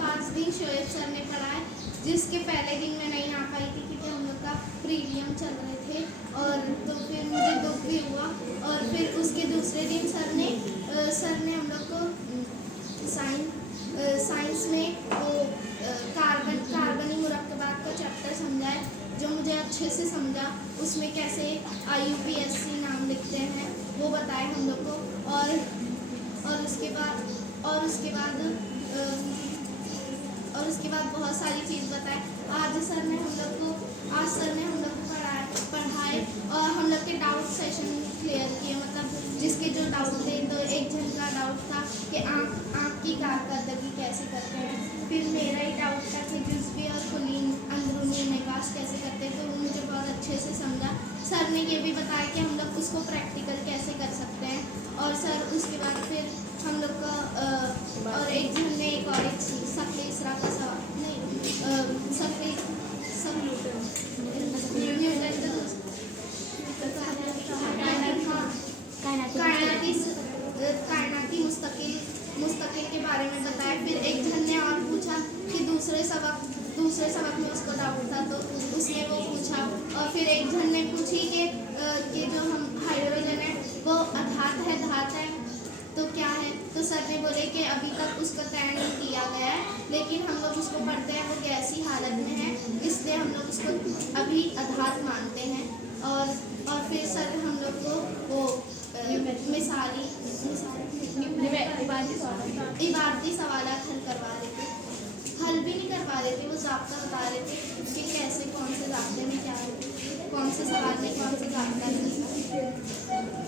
5 दिन शोएब सर ने पढ़ाए, जिसके पहले दिन मैं नहीं आ पाई थी क्योंकि हम लोग का प्रीलियम चल रहे थे, और तो फिर मुझे दुख भी हुआ। और फिर उसके दूसरे दिन सर ने हम लोग को साइंस में वो कार्बनी मुरक्कबात का चैप्टर समझाए, जो मुझे अच्छे से समझा। उसमें कैसे IUPAC नाम लिखते हैं वो बताए हम लोग को। और उसके बाद बहुत सारी चीज़ बताए। आज सर ने हम लोग को पढ़ाए और हम लोग के डाउट सेशन क्लियर किए। मतलब जिसके जो डाउट थे, तो एक जन का डाउट था कि आँख की कारकर्दगी कैसे करते हैं। फिर मेरा ही डाउट था कि जुज़वी और कुलीन अंदरूनी निकास कैसे करते हैं, तो वो मुझे बहुत अच्छे से समझा। सर ने ये भी बताया कि हम लोग उसको प्रैक्टिकल कैसे कर सकते हैं। और सर उसके बाद फिर हम लोग का और एक जन ने एक शक्ल इसरा का सवाल कायनाती मुस्तकिल के बारे में बताया। फिर एक जन ने और पूछा कि दूसरे सबक में उसको डाउट था, तो उसने वो पूछा। और फिर एक जन ने पूछी कि जो हम हाइड्रोजन है वो अधात है, धात है, तो क्या है। तो सर ने बोले कि अभी तक उसका तय नहीं किया गया है, लेकिन हम लोग उसको पढ़ते हैं वो गैसी हालत में है, इसलिए हम लोग उसको अभी अधात मानते हैं। और फिर सर हम लोग को वो इबारती सवालात हल करवा रहे थे। हल भी नहीं करवा रहे थे, वो ज़ाब्ता बता रहे थे कि कैसे कौन से ज़ाब्ते में क्या है, कौन से सवाल में कौन से ज़ाब्ता है।